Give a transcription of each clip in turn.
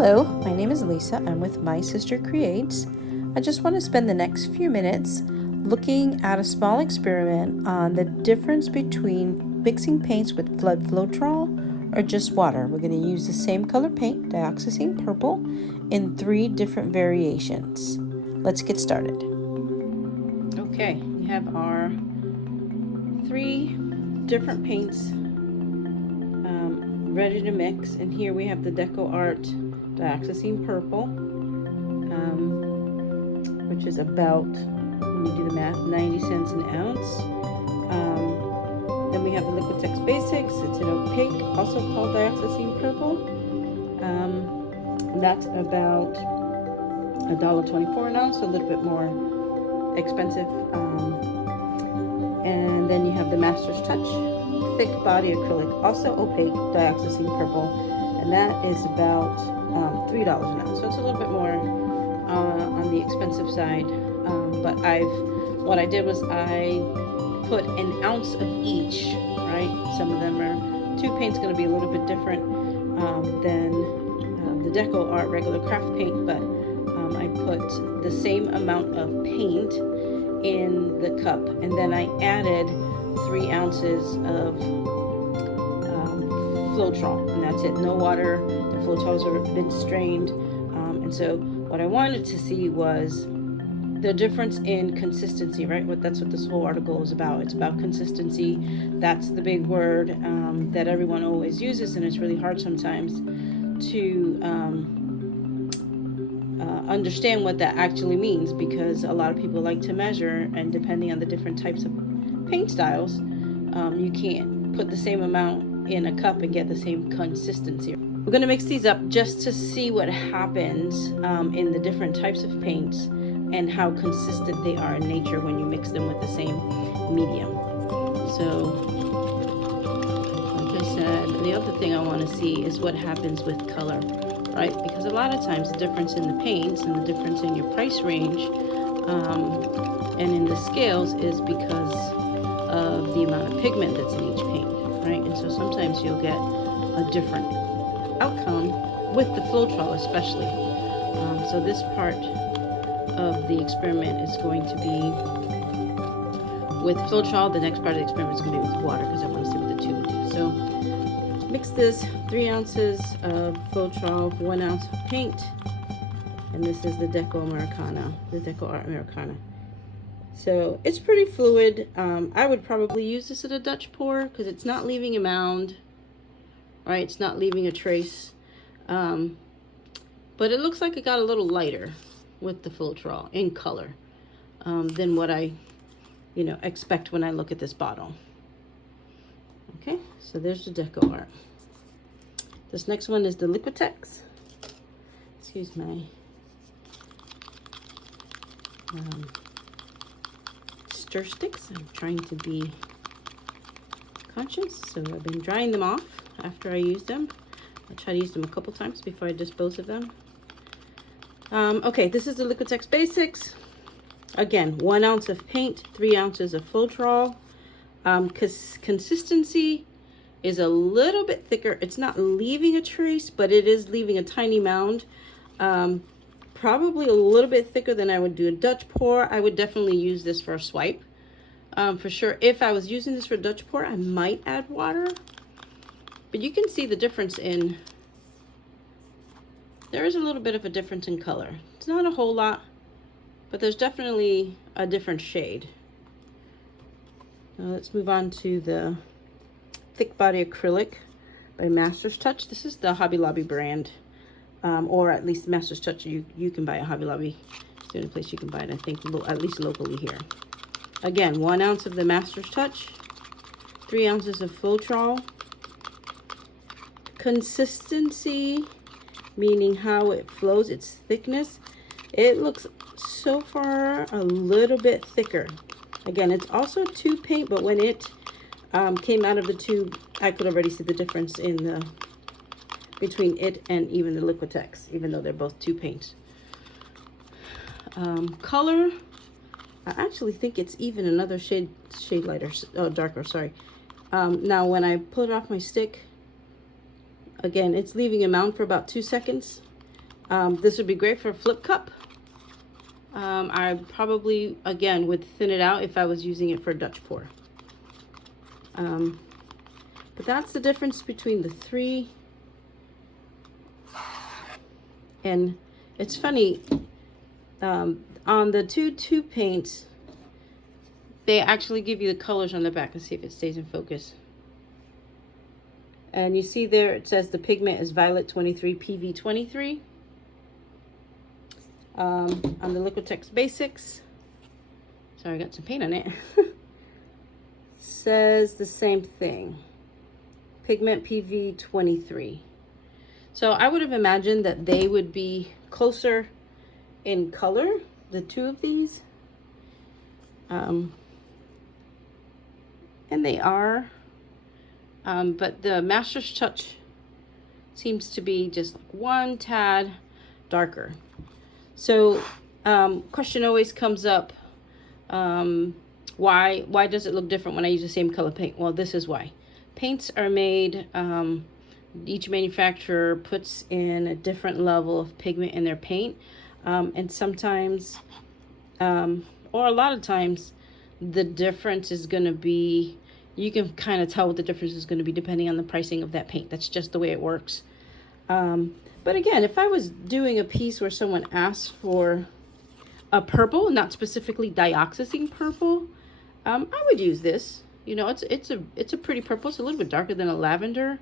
Hello, my name is Lisa. I'm with My Sister Creates. I just want to spend the next few minutes looking at a small experiment on the difference between mixing paints with Floetrol or just water. We're going to use the same color paint, dioxazine purple, in 3 different variations. Let's get started. Okay, we have our 3 different paints ready to mix, and here we have the Deco Art dioxazine purple, which is about, when you do the math, 90 cents an ounce. Then we have the Liquitex Basics. It's an opaque, also called dioxazine purple. That's about $1.24 an ounce, so a little bit more expensive. And then you have the Master's Touch thick body acrylic, also opaque, dioxazine purple, and that is about $3 an ounce. So it's a little bit more on the expensive side. But what I did was I put an ounce of each, right? Some of them are, 2 paint's going to be a little bit different than the Deco Art regular craft paint, but I put the same amount of paint in the cup, and then I added 3 ounces of Floetrol, and that's it. No water. The Floetrol's have been strained, and so what I wanted to see was the difference in consistency, right? That's what this whole article is about. It's about consistency. That's the big word that everyone always uses, and it's really hard sometimes to understand what that actually means, because a lot of people like to measure, and depending on the different types of paint styles, you can't put the same amount in a cup and get the same consistency. We're going to mix these up just to see what happens in the different types of paints and how consistent they are in nature when you mix them with the same medium. So, like I said, the other thing I want to see is what happens with color, right? Because a lot of times the difference in the paints and the difference in your price range and in the scales is because of the amount of pigment that's in each paint, right? And so sometimes you'll get a different outcome with the Floetrol especially. So this part of the experiment is going to be with Floetrol. The next part of the experiment is going to be with water, because I want to see what the 2 would do. So mix this, 3 ounces of Floetrol, 1 ounce of paint, and this is the Deco Americana, the Deco Art Americana. So it's pretty fluid. I would probably use this at a Dutch pour because it's not leaving a mound, right? It's not leaving a trace. But it looks like it got a little lighter with the Floetrol in color than what I, expect when I look at this bottle. Okay, so there's the Deco Art. This next one is the Liquitex. Excuse my stir sticks. I'm trying to be conscious, so I've been drying them off after I use them. I try to use them a couple times before I dispose of them. Okay, this is the Liquitex Basics. Again, 1 ounce of paint, 3 ounces of Floetrol. Consistency is a little bit thicker. It's not leaving a trace, but it is leaving a tiny mound. Probably a little bit thicker than I would do a Dutch pour. I would definitely use this for a swipe. For sure, if I was using this for a Dutch pour, I might add water. But you can see the difference in, there is a little bit of a difference in color. It's not a whole lot, but there's definitely a different shade. Now let's move on to the thick body acrylic by Master's Touch. This is the Hobby Lobby brand. Or at least Master's Touch, you can buy a Hobby Lobby. It's the only place you can buy it, I think, at least locally here. Again, 1 ounce of the Master's Touch, 3 ounces of Floetrol. Consistency, meaning how it flows, its thickness. It looks so far a little bit thicker. Again, it's also a tube paint, but when it came out of the tube, I could already see the difference in the between it and even the Liquitex, even though they're both 2 paints. Color, I actually think it's even another shade lighter, darker, sorry. Now when I pull it off my stick, again, it's leaving a mound for about 2 seconds, This would be great for a flip cup. I probably, again, would thin it out if I was using it for Dutch pour. But that's the difference between the three. And it's funny, on the two tube paints, they actually give you the colors on the back. Let's see if it stays in focus. And you see there, it says the pigment is Violet 23, PV 23. On the Liquitex Basics, sorry, I got some paint on it, says the same thing, pigment PV 23. So I would have imagined that they would be closer in color, the two of these. And they are, but the Master's Touch seems to be just one tad darker. So question always comes up, why does it look different when I use the same color paint? Well, this is why. Paints are made, each manufacturer puts in a different level of pigment in their paint. And sometimes, or a lot of times, the difference is going to be, you can kind of tell what the difference is going to be depending on the pricing of that paint. That's just the way it works. But again, if I was doing a piece where someone asked for a purple, not specifically dioxazine purple, I would use this. You know, it's a pretty purple. It's a little bit darker than a lavender.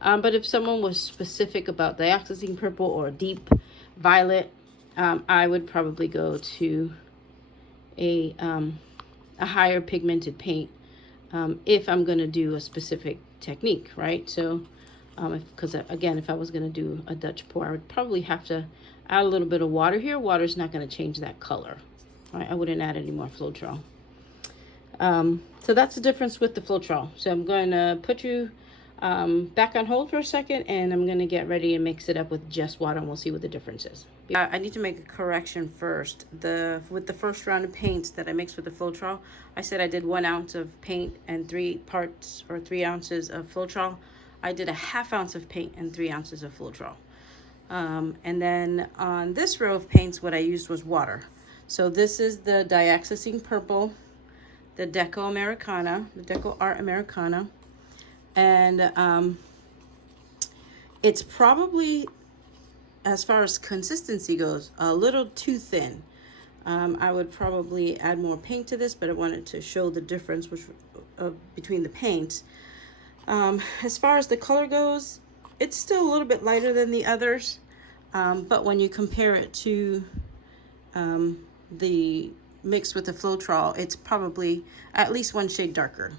But if someone was specific about dioxazine purple or deep violet, I would probably go to a higher pigmented paint if I'm going to do a specific technique, right? So, because again, if I was going to do a Dutch pour, I would probably have to add a little bit of water here. Water's not going to change that color. Right? I wouldn't add any more Floetrol. So that's the difference with the Floetrol. So I'm going to put you back on hold for a second, and I'm going to get ready and mix it up with just water, and we'll see what the difference is. I need to make a correction first. With the first round of paints that I mixed with the Floetrol, I said I did 1 ounce of paint and 3 ounces of Floetrol. I did a 1/2 ounce of paint and 3 ounces of Floetrol. And then on this row of paints, what I used was water. So this is the Dioxazine Purple, the Deco Americana, the Deco Art Americana. And it's probably, as far as consistency goes, a little too thin. I would probably add more paint to this, but I wanted to show the difference between the paints. As far as the color goes, it's still a little bit lighter than the others, but when you compare it to the mix with the Floetrol, it's probably at least 1 shade darker.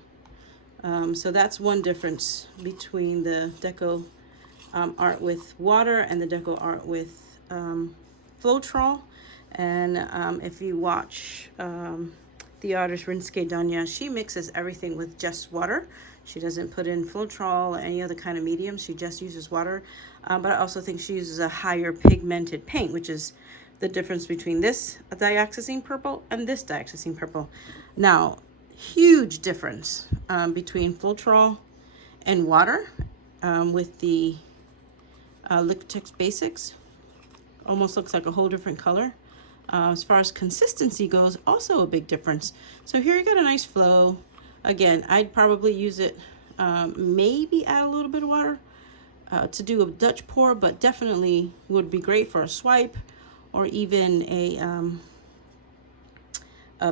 So that's one difference between the Deco art with water and the Deco art with Floetrol. And if you watch the artist Rinske Donya, she mixes everything with just water. She doesn't put in Floetrol or any other kind of medium. She just uses water. But I also think she uses a higher pigmented paint, which is the difference between this Dioxazine Purple and this Dioxazine Purple. Now, huge difference between Floetrol and water with the Liquitex Basics. Almost looks like a whole different color. As far as consistency goes, also a big difference. So here you got a nice flow. Again, I'd probably use it, maybe add a little bit of water to do a Dutch pour, but definitely would be great for a swipe or even a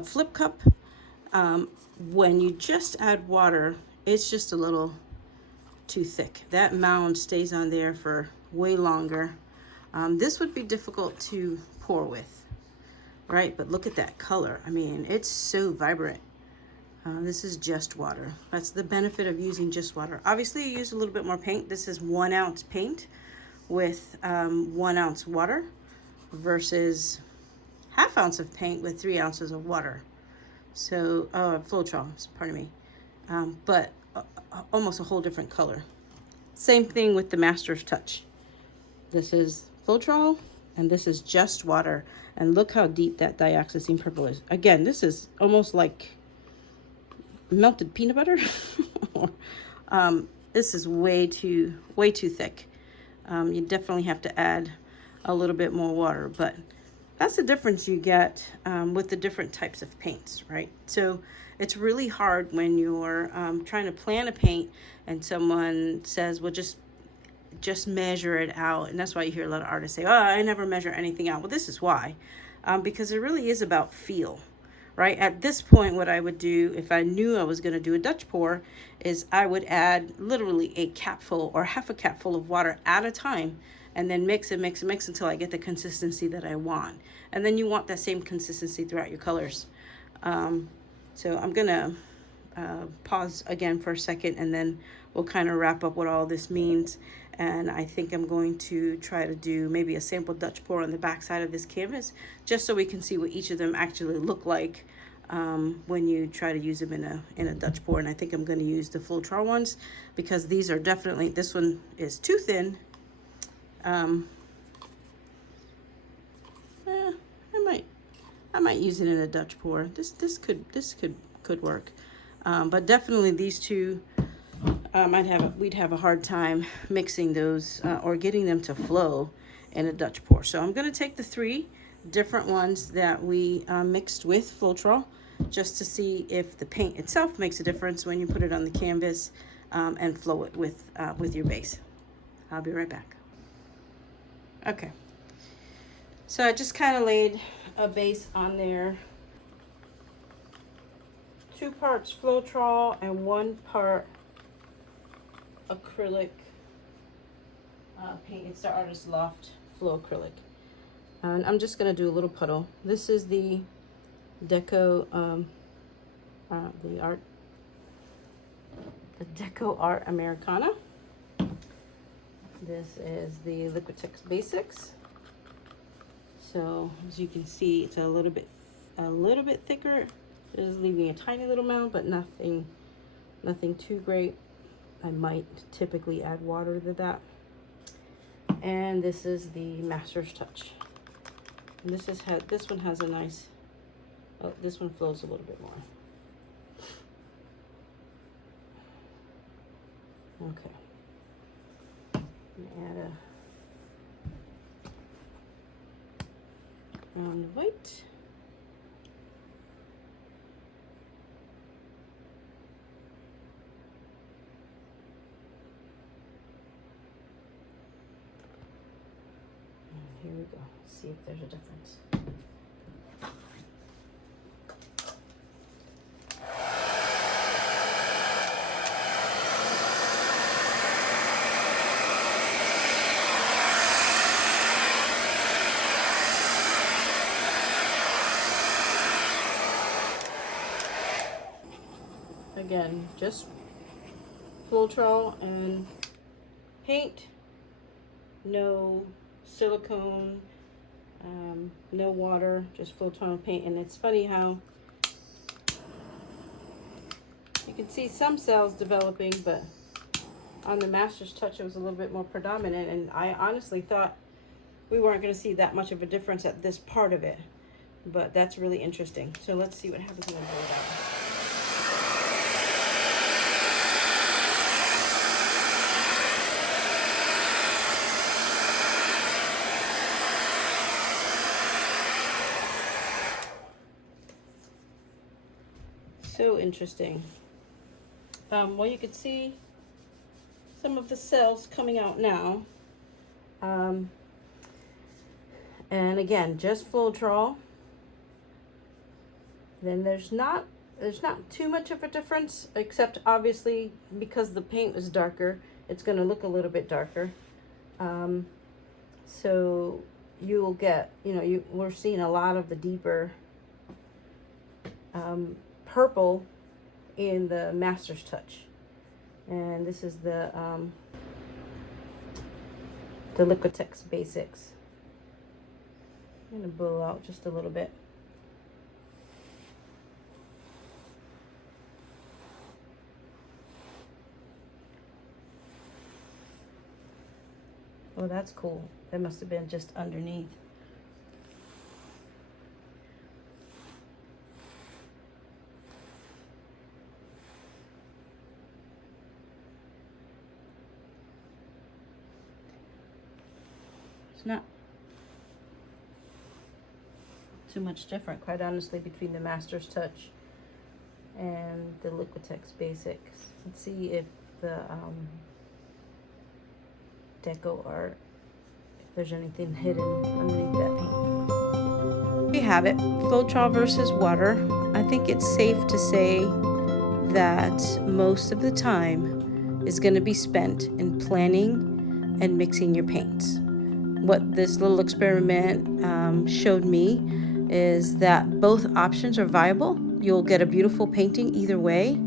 flip cup. When you just add water, it's just a little too thick. That mound stays on there for way longer. This would be difficult to pour with, right? But look at that color. I mean, it's so vibrant. This is just water. That's the benefit of using just water. Obviously, you use a little bit more paint. This is 1 ounce paint with 1 ounce water versus 1/2 ounce of paint with 3 ounces of water. So, Floetrol, pardon me. But almost a whole different color. Same thing with the Master's Touch. This is Floetrol, and this is just water. And look how deep that Dioxazine Purple is. Again, this is almost like melted peanut butter. This is way too thick. You definitely have to add a little bit more water. But that's the difference you get with the different types of paints, right? So it's really hard when you're trying to plan a paint and someone says, well, just measure it out. And that's why you hear a lot of artists say, oh, I never measure anything out. Well, this is why, because it really is about feel, right? At this point, what I would do if I knew I was going to do a Dutch pour is I would add literally a capful or half a capful of water at a time, and then mix and mix and mix until I get the consistency that I want. And then you want that same consistency throughout your colors. So I'm gonna pause again for a second, and then we'll kind of wrap up what all this means. And I think I'm going to try to do maybe a sample Dutch pour on the back side of this canvas, just so we can see what each of them actually look like when you try to use them in a Dutch pour. And I think I'm going to use the Floetrol ones, because these are definitely, this one is too thin. I might use it in a Dutch pour. This could work. But definitely these two, we'd have a hard time mixing those or getting them to flow in a Dutch pour. So I'm going to take the 3 different ones that we mixed with Floetrol, just to see if the paint itself makes a difference when you put it on the canvas, and flow it with your base. I'll be right back. Okay, so I just kind of laid a base on there. 2 parts Floetrol and 1 part acrylic paint. It's the Artist Loft Flow Acrylic. And I'm just going to do a little puddle. This is the Deco, the Deco Art Americana. This is the Liquitex Basics. So as you can see, it's a little bit thicker. Just leaving a tiny little amount, but nothing too great. I might typically add water to that. And this is the Master's Touch. And this one has a nice. Oh, this one flows a little bit more. Okay. Add a round of white. Here we go. See if there's a difference. Again, just Floetrol and paint. No silicone, no water, just Floetrol paint. And it's funny how you can see some cells developing, but on the Master's Touch it was a little bit more predominant, and I honestly thought we weren't going to see that much of a difference at this part of it, but that's really interesting. So let's see what happens when I blow it out. So interesting. Well, you can see some of the cells coming out now. And again, just Floetrol. Then there's not too much of a difference, except obviously because the paint is darker, it's going to look a little bit darker. So you'll get, we're seeing a lot of the deeper purple in the Master's Touch. And this is the Liquitex Basics. I'm going to blow out just a little bit. Oh, that's cool. That must have been just underneath. too much different, quite honestly, between the Master's Touch and the Liquitex Basics. Let's see if the deco art, if there's anything hidden underneath that paint. We have it, Floetrol versus water. I think it's safe to say that most of the time is going to be spent in planning and mixing your paints. What this little experiment showed me is that both options are viable. You'll get a beautiful painting either way.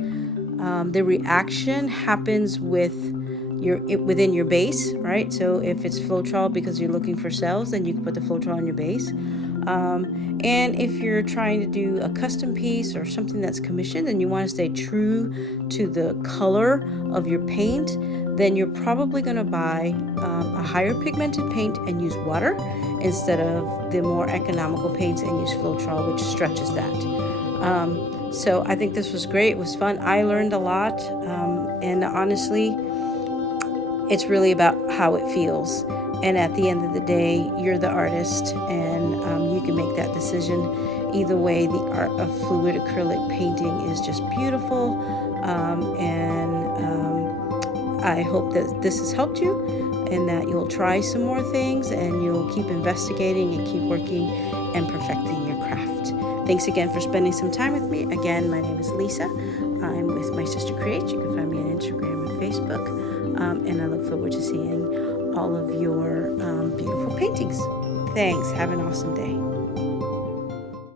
The reaction happens within your base, right? So if it's Floetrol because you're looking for cells, then you can put the Floetrol on your base. And if you're trying to do a custom piece or something that's commissioned and you want to stay true to the color of your paint, then you're probably going to buy a higher pigmented paint and use water instead of the more economical paints and use Floetrol, which stretches that. So I think this was great. It was fun. I learned a lot. And honestly, it's really about how it feels. And at the end of the day, you're the artist, and you can make that decision. Either way, the art of fluid acrylic painting is just beautiful. I hope that this has helped you and that you'll try some more things and you'll keep investigating and keep working and perfecting your craft. Thanks again for spending some time with me. Again, my name is Lisa. I'm with My Sister Creates. You can find me on Instagram and Facebook. And I look forward to seeing all of your beautiful paintings. Thanks. Have an awesome day.